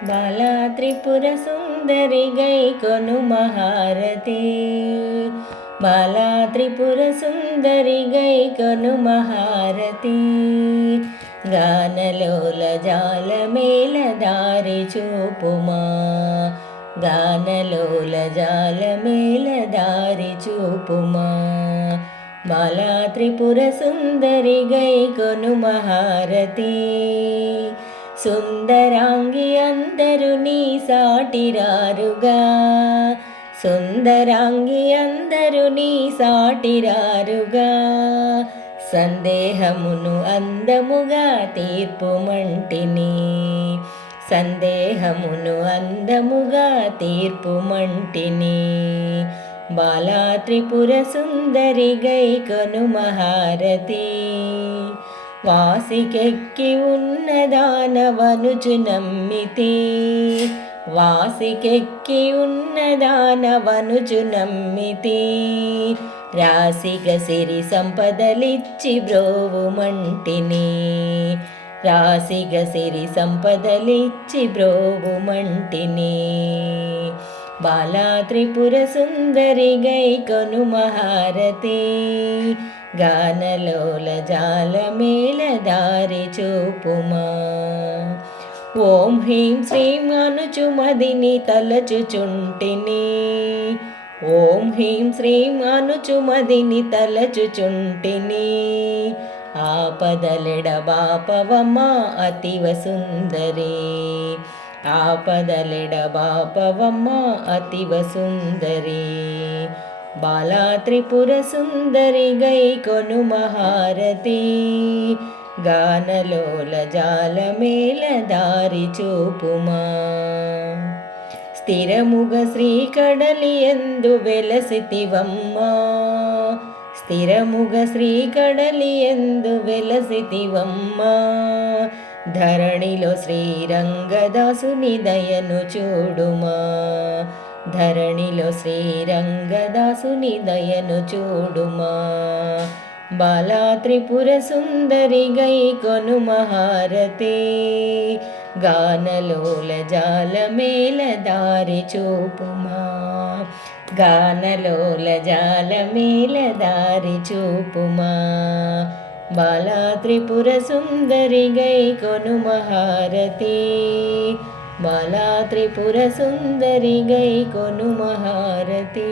బాలా త్రిపుర సుందరి గై కొను మహారతి బాలా త్రిపుర సుందరి గై కొను మహారతి గానలోల జాల మేల దారి చూపుమా గానలోల జాల మేల దారి చూపుమా బాలా త్రిపుర సుందరి గై కొను మహారతి సుందరాంగి అందరు నీ సాటిరారుగా సుందరాంగి అందరు నీ సాటిరారుగా సందేహమును అందముగా తీర్పుమంటిని. సందేహమును అందముగా తీర్పుమంటిని. బాలా త్రిపుర సుందరి గై కొను మహారతి వాసికెక్కి ఉన్నదానవనుచు నమ్మితే వాసికెక్కి ఉన్నదానవనుచు నమ్మితే రాసిక సిరి సంపదలిచ్చి బ్రోవుమంటిని రాసిక సిరి సంపదలిచ్చి బ్రోవుమంటిని బాలా త్రిపుర సుందరి గై కొను మహారతి గానలోల జాలమేల దారి చూపుమా. ఓం హ్రీం శ్రీం అనుచు మదిని తలచుచుంటిని. ఓం హ్రీం శ్రీం అనుచు మదిని తలచుచుంటిని. ఆపదలెడ బాపవమా అతివ సుందరి. ఆపదలెడ బాపవమా అతివ సుందరి. బాలాత్రిపుర సుందరి గై కొను మహారతి. గానలోల జాలమేల దారి చూపుమా. స్థిరముగ శ్రీకడలి ఎందు వెలసితివమ్మా. స్థిరముగ శ్రీకడలి ఎందు వెలసితివమ్మా. ధరణిలో శ్రీరంగదాసుని దయను చూడుమా. ధరణిలో శ్రీరంగదాసుని దయను చూడుమా. బాలా త్రిపుర సుందరి గై కొను మహారతే గానలోల జాలమేల దారి చూపుమా. గానలోల జాలమేల దారి చూపుమా. బాలా త్రిపుర సుందరి గై కొను మహారతే बालात्रिपुरसुन्दरी गै को महारती